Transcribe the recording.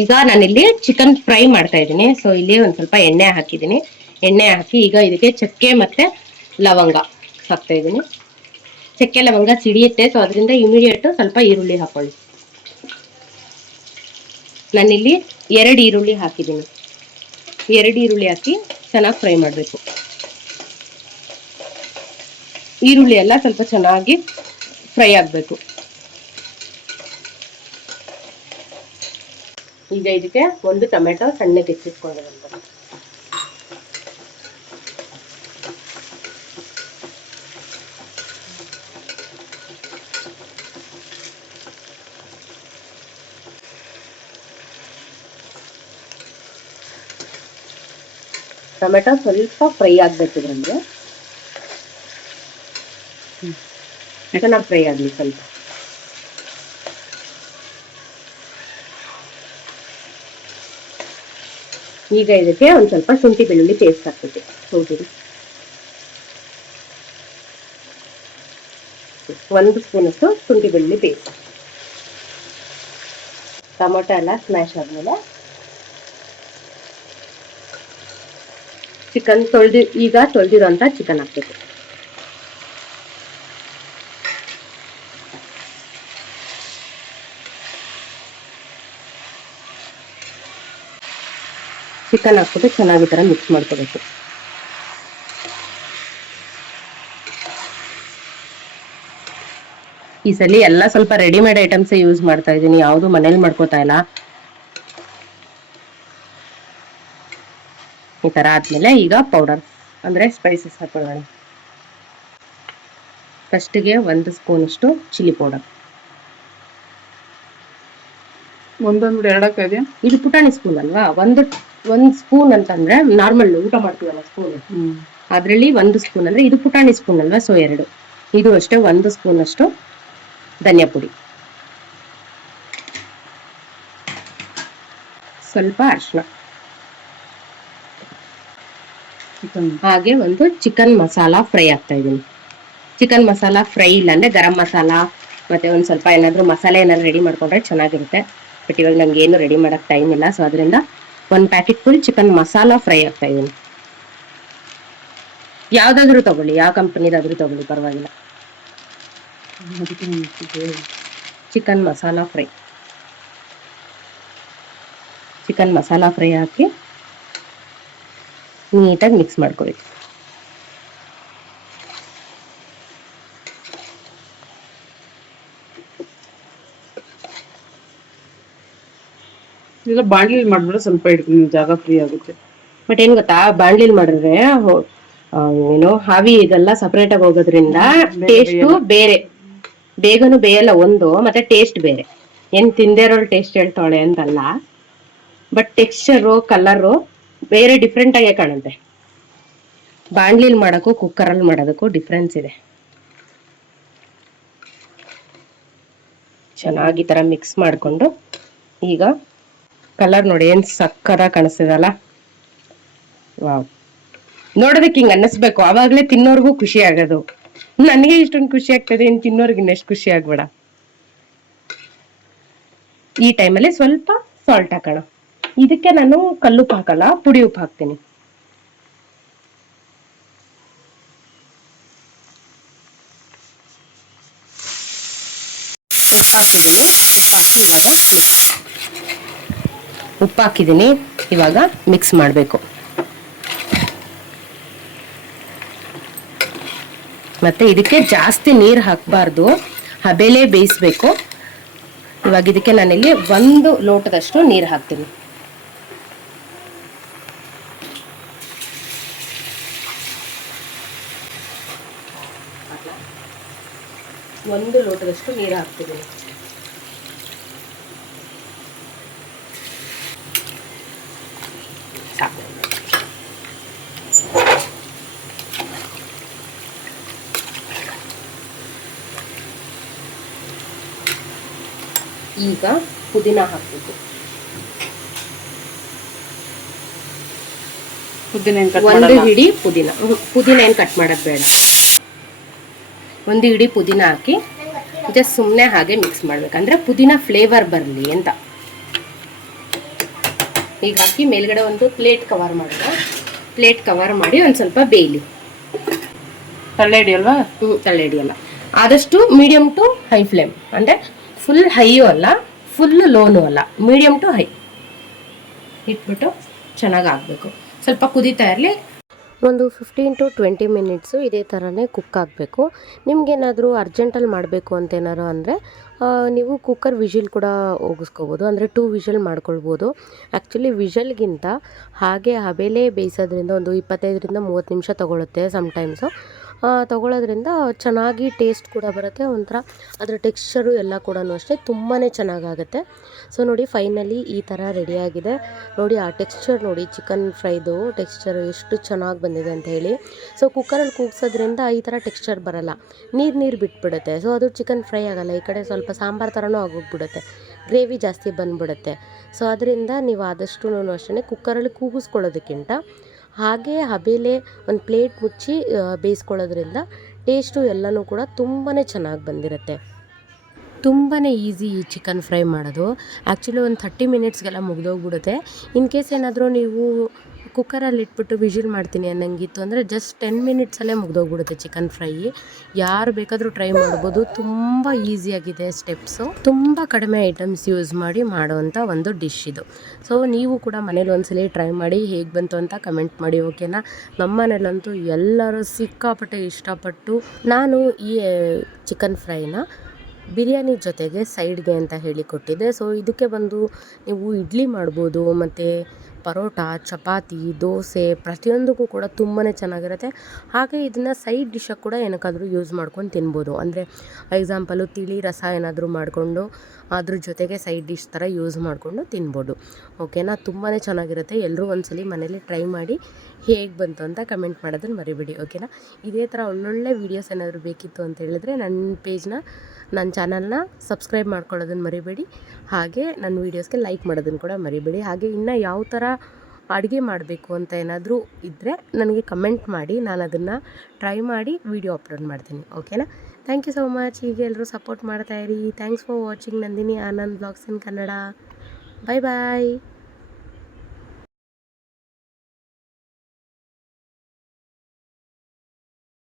ಈಗ ನಾನಿಲ್ಲಿ chicken fry ಮಾಡ್ತಾ ಇದ್ದೀನಿ. ಸೊ ಇಲ್ಲಿ ಒಂದ್ ಸ್ವಲ್ಪ ಎಣ್ಣೆ ಹಾಕಿದ್ದೀನಿ. ಎಣ್ಣೆ ಹಾಕಿ ಈಗ ಇದಕ್ಕೆ ಚಕ್ಕೆ ಮತ್ತೆ ಲವಂಗ ಹಾಕ್ತಾ ಇದ್ದೀನಿ. ಚಕ್ಕೆ ಲವಂಗ ಸಿಡಿಯುತ್ತೆ, ಸೊ ಅದರಿಂದ ಇಮಿಡಿಯೇಟ್ ಸ್ವಲ್ಪ ಈರುಳ್ಳಿ ಹಾಕೊಳ್ಳಿ. ನಾನಿಲ್ಲಿ 2 ಈರುಳ್ಳಿ ಹಾಕಿದ್ದೀನಿ. 2 ಈರುಳ್ಳಿ ಹಾಕಿ ಚೆನ್ನಾಗಿ ಫ್ರೈ ಮಾಡಬೇಕು. ಈರುಳ್ಳಿ ಎಲ್ಲ ಸ್ವಲ್ಪ ಚೆನ್ನಾಗಿ ಫ್ರೈ ಆಗಬೇಕು. ಈಗ ಇದಕ್ಕೆ ಒಂದು ಟೊಮೆಟೊ ಸಣ್ಣಗೆ ಹೆಚ್ಚಿಟ್ಕೊಂಡಿರೋದು ಟೊಮೆಟೊ ಸ್ವಲ್ಪ ಫ್ರೈ ಆಗ್ಬೇಕು. ನಮಗೆ ಚೆನ್ನಾಗಿ ಫ್ರೈ ಆಗಲಿ ಸ್ವಲ್ಪ. ಈಗ ಇದಕ್ಕೆ ಒಂದು ಸ್ವಲ್ಪ ಶುಂಠಿ ಬೆಳ್ಳುಳ್ಳಿ ಪೇಸ್ಟ್ ಹಾಕ್ಬೇಕು. ಶುಂಠಿ 1 ಸ್ಪೂನ್ ಅಷ್ಟು ಶುಂಠಿ ಬೆಳ್ಳುಳ್ಳಿ ಪೇಸ್ಟ್. ಟೊಮೊಟೊ ಎಲ್ಲ ಸ್ಮ್ಯಾಶ್ ಆದ್ಮೇಲೆ ಚಿಕನ್ ತೊಳೆದಿರೋಂಥ ಚಿಕನ್ ಹಾಕ್ಬೇಕು. ಚಿಕನ್ ಹಾಕ್ಬಿಟ್ಟು ಚೆನ್ನಾಗಿ ಈ ಥರ ಮಿಕ್ಸ್ ಮಾಡ್ಕೋಬೇಕು. ಈ ಸಲ ಎಲ್ಲ ಸ್ವಲ್ಪ ರೆಡಿಮೇಡ್ ಐಟಮ್ಸ್ ಯೂಸ್ ಮಾಡ್ತಾ ಇದ್ದೀನಿ, ಯಾವುದು ಮನೇಲಿ ಮಾಡ್ಕೋತಾ ಇಲ್ಲ. ಈ ತರ ಆದ್ಮೇಲೆ ಈಗ ಪೌಡರ್ ಅಂದ್ರೆ ಸ್ಪೈಸಸ್ ಹಾಕೊಳ್ಳೋಣ. ಫಸ್ಟಿಗೆ 1 ಸ್ಪೂನ್ ಅಷ್ಟು ಚಿಲ್ಲಿ ಪೌಡರ್. ಇದು ಪುಟಾಣಿ ಸ್ಪೂನ್ ಅಲ್ವಾ, ಒಂದು ಸ್ಪೂನ್ ಅಂತಂದ್ರೆ ನಾರ್ಮಲ್ ಊಟ ಮಾಡ್ತೀವಲ್ಲ ಸ್ಪೂನ್, ಅದ್ರಲ್ಲಿ 1 ಸ್ಪೂನ್ ಅಂದ್ರೆ ಇದು ಪುಟಾಣಿ ಸ್ಪೂನ್ ಅಲ್ವಾ, ಸೊ 2. ಇದು ಅಷ್ಟೇ 1 ಸ್ಪೂನ್ ಅಷ್ಟು ಧನಿಯಾ ಪುಡಿ, ಸ್ವಲ್ಪ ಅರಿಶಿನ, ಹಾಗೆ ಒಂದು ಚಿಕನ್ ಮಸಾಲಾ ಫ್ರೈ ಆಗ್ತಾ ಇದೀನಿ. ಚಿಕನ್ ಮಸಾಲಾ ಫ್ರೈ ಇಲ್ಲ ಅಂದ್ರೆ ಗರಂ ಮಸಾಲಾ ಮತ್ತೆ ಒಂದ್ ಸ್ವಲ್ಪ ಏನಾದ್ರು ಮಸಾಲೆ ಏನಾದ್ರು ರೆಡಿ ಮಾಡ್ಕೊಂಡ್ರೆ ಚೆನ್ನಾಗಿರುತ್ತೆ. ಬಟ್ ಇವಾಗ ನಂಗೆ ಏನು ರೆಡಿ ಮಾಡಕ್ ಟೈಮ್ ಇಲ್ಲ, ಸೊ ಅದರಿಂದ 1 packet full chicken masala fry ಆಗ್ತಾ ಇದೀನಿ. ಯಾವ್ದಾದ್ರು ತಗೊಳ್ಳಿ, ಯಾವ ಕಂಪನಿದಾದ್ರೂ ತಗೊಳ್ಳಿ, ಪರವಾಗಿಲ್ಲ. ಚಿಕನ್ ಮಸಾಲಾ ಫ್ರೈ ಹಾಕಿ ನೀಟಾಗಿ ಮಿಕ್ಸ್ ಮಾಡ್ಕೋಬೇಕು. ಇಲ್ಲ ಬಾಣಲಿಲಿ ಮಾಡಿದ್ರೆ ಸ್ವಲ್ಪ ಜಾಗ ಫ್ರೀ ಆಗುತ್ತೆ. ಬಟ್ ಏನ್ ಗೊತ್ತಾ, ಬಾಣಲಿಲಿ ಮಾಡಿದ್ರೆ ಏನೋ ಹಾವಿ ಇದೆಲ್ಲ ಸಪರೇಟ್ ಆಗಿ ಹೋಗೋದ್ರಿಂದ ಟೇಸ್ಟ್ ಬೇರೆ, ಬೇಗನು ಬೇಯಲ್ಲ ಒಂದು, ಮತ್ತೆ ಟೇಸ್ಟ್ ಬೇರೆ. ಏನ್ ತಿಂದೇ ಇರೋ ಟೇಸ್ಟ್ ಹೇಳ್ತಾಳೆ ಅಂತಲ್ಲ, ಬಟ್ ಟೆಕ್ಸ್ಚರು ಕಲರು ಬೇರೆ ಡಿಫ್ರೆಂಟ್ ಆಗೇ ಕಾಣುತ್ತೆ. ಬಾಣಲಿಲಿ ಮಾಡೋಕ್ಕೂ ಕುಕ್ಕರಲ್ಲಿ ಮಾಡೋದಕ್ಕೂ ಡಿಫ್ರೆನ್ಸ್ ಇದೆ. ಚೆನ್ನಾಗಿ ಈ ತರ ಮಿಕ್ಸ್ ಮಾಡ್ಕೊಂಡು ಈಗ ಕಲರ್ ನೋಡಿ ಏನ್ ಸಕ್ಕತ್ತಾಗಿ ಕಾಣಿಸ್ತಿದಲ್ಲ. ವಾವ್, ನೋಡೋದಕ್ಕೆ ಹಿಂಗ್ ಅನ್ನಿಸ್ಬೇಕು, ಅವಾಗ್ಲೇ ತಿನ್ನೋರ್ಗು ಖುಷಿ ಆಗೋದು. ನನಗೆ ಇಷ್ಟೊಂದು ಖುಷಿ ಆಗ್ತದೆ, ಇನ್ ತಿನ್ನೋರ್ಗೆ ಇನ್ನೆಷ್ಟು ಖುಷಿ ಆಗ್ಬೇಡ. ಈ ಟೈಮಲ್ಲಿ ಸ್ವಲ್ಪ ಸಾಲ್ಟ್ ಹಾಕೋಣ. ಇದಕ್ಕೆ ನಾನು ಕಲ್ಲುಪ್ಪು ಹಾಕಲ್ಲ, ಪುಡಿ ಉಪ್ಪು ಹಾಕ್ತೀನಿ. ಉಪ್ಪು ಹಾಕಿದ್ದೀನಿ, ಇವಾಗ ಮಿಕ್ಸ್ ಮಾಡಬೇಕು. ಮತ್ತೆ ಇದಕ್ಕೆ ಜಾಸ್ತಿ ನೀರು ಹಾಕಬಾರ್ದು, ಹಬೆಲೆ ಬೇಯಿಸ್ಬೇಕು. ಇವಾಗ ಇದಕ್ಕೆ ನಾನಿಲ್ಲಿ 1 ಲೋಟದಷ್ಟು ನೀರು ಹಾಕ್ತೀನಿ. ಒಂದು ಲೋಟದಷ್ಟು ನೀರು ಹಾಕ್ತಿದ್ದೀನಿ. ಸಾಕು. ಈಗ ಪುದೀನ ಹಾಕಬೇಕು. ಒಂದು ಹಿಡಿ ಪುದೀನ ಏನು ಕಟ್ ಮಾಡೋದು ಬೇಡ. ಒಂದು ಹಿಡಿ ಪುದೀನ ಹಾಕಿ ಜಸ್ಟ್ ಸುಮ್ಮನೆ ಹಾಗೆ ಮಿಕ್ಸ್ ಮಾಡ್ಬೇಕಂದ್ರೆ ಪುದೀನ ಫ್ಲೇವರ್ ಬರಲಿ ಅಂತ. ಈಗ ಹಾಕಿ ಮೇಲ್ಗಡೆ ಒಂದು ಪ್ಲೇಟ್ ಕವರ್ ಮಾಡೋಣ. ಪ್ಲೇಟ್ ಕವರ್ ಮಾಡಿ ಒಂದು ಸ್ವಲ್ಪ ಬೇಯಲಿ. ತಳ್ಳೆ ಹಿಡಿಯಲ್ವಾ? ತಳ್ಳೆ ಹಿಡಿಯಲ್ಲ. ಆದಷ್ಟು ಮೀಡಿಯಮ್ ಟು ಹೈ ಫ್ಲೇಮ್, ಅಂದರೆ ಫುಲ್ ಹೈಯೂ ಅಲ್ಲ ಫುಲ್ ಲೋನು ಅಲ್ಲ, ಮೀಡಿಯಮ್ ಟು ಹೈ ಇಟ್ಬಿಟ್ಟು ಚೆನ್ನಾಗಿ ಆಗಬೇಕು. ಸ್ವಲ್ಪ ಕುದೀತಾ ಇರಲಿ. ಒಂದು 15 to 20 ಮಿನಿಟ್ಸು ಇದೇ ಥರನೇ ಕುಕ್ ಆಗಬೇಕು. ನಿಮಗೇನಾದರೂ ಅರ್ಜೆಂಟಲ್ಲಿ ಮಾಡಬೇಕು ಅಂತೇನಾರು ಅಂದರೆ ನೀವು ಕುಕ್ಕರ್ ವಿಷಿಲ್ ಕೂಡ ಹೋಗಿಸ್ಕೋಬೋದು, ಅಂದರೆ 2 ವಿಷಲ್ ಮಾಡ್ಕೊಳ್ಬೋದು. ಆ್ಯಕ್ಚುಲಿ ವಿಷಲ್ಗಿಂತ ಹಾಗೆ ಹಬೆಲೇ ಬೇಯಿಸೋದ್ರಿಂದ ಒಂದು 25ರಿಂದ 30 ನಿಮಿಷ ತೊಗೊಳುತ್ತೆ ಸಮ್ಟೈಮ್ಸು. ತೊಗೊಳೋದ್ರಿಂದ ಚೆನ್ನಾಗಿ ಟೇಸ್ಟ್ ಕೂಡ ಬರುತ್ತೆ, ಒಂಥರ ಅದರ ಟೆಕ್ಸ್ಚರು ಎಲ್ಲ ಕೂಡ ಅಷ್ಟೇ ತುಂಬಾ ಚೆನ್ನಾಗಾಗುತ್ತೆ. ಸೊ ನೋಡಿ ಫೈನಲಿ ಈ ಥರ ರೆಡಿಯಾಗಿದೆ. ನೋಡಿ ಆ ಟೆಕ್ಸ್ಚರ್ ನೋಡಿ, ಚಿಕನ್ ಫ್ರೈದು ಟೆಕ್ಸ್ಚರ್ ಎಷ್ಟು ಚೆನ್ನಾಗಿ ಬಂದಿದೆ ಅಂತ ಹೇಳಿ. ಸೊ ಕುಕ್ಕರಲ್ಲಿ ಕೂಗ್ಸೋದ್ರಿಂದ ಈ ಥರ ಟೆಕ್ಸ್ಚರ್ ಬರೋಲ್ಲ, ನೀರು ಬಿಟ್ಬಿಡುತ್ತೆ. ಸೊ ಅದು ಚಿಕನ್ ಫ್ರೈ ಆಗೋಲ್ಲ, ಈ ಕಡೆ ಸ್ವಲ್ಪ ಸಾಂಬಾರು ಥರನೂ ಆಗೋಗ್ಬಿಡುತ್ತೆ, ಗ್ರೇವಿ ಜಾಸ್ತಿ ಬಂದುಬಿಡುತ್ತೆ. ಸೊ ಅದರಿಂದ ನೀವು ಆದಷ್ಟು ಅಷ್ಟೇ ಕುಕ್ಕರಲ್ಲಿ ಕೂಗಿಸ್ಕೊಳ್ಳೋದಕ್ಕಿಂತ ಹಾಗೆ ಹಬೆಲೇ ಒಂದು ಪ್ಲೇಟ್ ಮುಚ್ಚಿ ಬೇಯಿಸ್ಕೊಳ್ಳೋದ್ರಿಂದ ಟೇಸ್ಟು ಎಲ್ಲನೂ ಕೂಡ ತುಂಬಾ ಚೆನ್ನಾಗಿ ಬಂದಿರುತ್ತೆ. ತುಂಬಾ ಈಸಿ ಈ ಚಿಕನ್ ಫ್ರೈ ಮಾಡೋದು. ಆ್ಯಕ್ಚುಲಿ ಒಂದು 30 ಮಿನಿಟ್ಸ್ಗೆಲ್ಲ ಮುಗಿದೋಗ್ಬಿಡುತ್ತೆ. ಇನ್ ಕೇಸ್ ಏನಾದರೂ ನೀವು ಕುಕ್ಕರಲ್ಲಿ ಇಟ್ಬಿಟ್ಟು ವಿಷಿಲ್ ಮಾಡ್ತೀನಿ ಅನ್ನಂಗಿತ್ತು ಅಂದರೆ ಜಸ್ಟ್ 10 ಮಿನಿಟ್ಸಲ್ಲೇ ಮುಗಿದೋಗ್ಬಿಡುತ್ತೆ ಚಿಕನ್ ಫ್ರೈ. ಯಾರು ಬೇಕಾದರೂ ಟ್ರೈ ಮಾಡ್ಬೋದು, ತುಂಬ ಈಸಿಯಾಗಿದೆ ಸ್ಟೆಪ್ಸು. ತುಂಬ ಕಡಿಮೆ ಐಟಮ್ಸ್ ಯೂಸ್ ಮಾಡಿ ಮಾಡುವಂಥ ಒಂದು ಡಿಶ್ ಇದು. ಸೊ ನೀವು ಕೂಡ ಮನೇಲಿ ಒಂದ್ಸಲಿ ಟ್ರೈ ಮಾಡಿ ಹೇಗೆ ಬಂತು ಅಂತ ಕಮೆಂಟ್ ಮಾಡಿ, ಓಕೆನಾ? ನಮ್ಮ ಮನೇಲಂತೂ ಎಲ್ಲರೂ ಸಿಕ್ಕಾಪಟ್ಟೆ ಇಷ್ಟಪಟ್ಟು. ನಾನು ಈ ಚಿಕನ್ ಫ್ರೈನ ಬಿರಿಯಾನಿ ಜೊತೆಗೆ ಸೈಡ್ಗೆ ಅಂತ ಹೇಳಿ ಕೊಟ್ಟಿದ್ದೆ. ಸೊ ಇದಕ್ಕೆ ಬಂದು ನೀವು ಇಡ್ಲಿ ಮಾಡ್ಬೋದು, ಮತ್ತು ಪರೋಟ, ಚಪಾತಿ, ದೋಸೆ ಪ್ರತಿಯೊಂದಕ್ಕೂ ಕೂಡ ತುಂಬಾ ಚೆನ್ನಾಗಿರುತ್ತೆ. ಹಾಗೆ ಇದನ್ನು ಸೈಡ್ ಡಿಶ್ಶಾಗಿ ಕೂಡ ಏನಕ್ಕಾದರೂ ಯೂಸ್ ಮಾಡ್ಕೊಂಡು ತಿನ್ಬೋದು. ಅಂದರೆ ಎಕ್ಸಾಂಪಲು ತಿಳಿ ರಸ ಏನಾದರೂ ಮಾಡಿಕೊಂಡು ಅದ್ರ ಜೊತೆಗೆ ಸೈಡ್ ಡಿಶ್ ಥರ ಯೂಸ್ ಮಾಡಿಕೊಂಡು ತಿನ್ಬೋದು, ಓಕೆನಾ? ತುಂಬಾ ಚೆನ್ನಾಗಿರುತ್ತೆ. ಎಲ್ಲರೂ ಒಂದ್ಸಲಿ ಮನೇಲಿ ಟ್ರೈ ಮಾಡಿ ಹೇಗೆ ಬಂತು ಅಂತ ಕಮೆಂಟ್ ಮಾಡೋದನ್ನು ಮರಿಬೇಡಿ, ಓಕೆನಾ? ಇದೇ ಥರ ಒಳ್ಳೊಳ್ಳೆ ವೀಡಿಯೋಸ್ ಏನಾದರೂ ಬೇಕಿತ್ತು ಅಂತ ಹೇಳಿದ್ರೆ ನನ್ನ ಚಾನಲ್ನ ಸಬ್ಸ್ಕ್ರೈಬ್ ಮಾಡ್ಕೊಳ್ಳೋದನ್ನು ಮರಿಬೇಡಿ. ಹಾಗೆ ನನ್ನ ವೀಡಿಯೋಸ್ಗೆ ಲೈಕ್ ಮಾಡೋದನ್ನು ಕೂಡ ಮರಿಬೇಡಿ. ಹಾಗೆ ಇನ್ನೂ ಯಾವ ಥರ ಅಡುಗೆ ಮಾಡಬೇಕು ಅಂತ ಏನಾದರೂ ಇದ್ದರೆ ನನಗೆ ಕಮೆಂಟ್ ಮಾಡಿ, ನಾನು ಅದನ್ನು ಟ್ರೈ ಮಾಡಿ ವಿಡಿಯೋ ಅಪ್ಲೋಡ್ ಮಾಡ್ತೀನಿ, ಓಕೆನಾ? Thank you so much. ಹೀಗೆ ಎಲ್ಲರೂ ಸಪೋರ್ಟ್ ಮಾಡ್ತಾಯಿರಿ. Thanks for watching Nandini Anand vlogs in Kannada. Bye bye.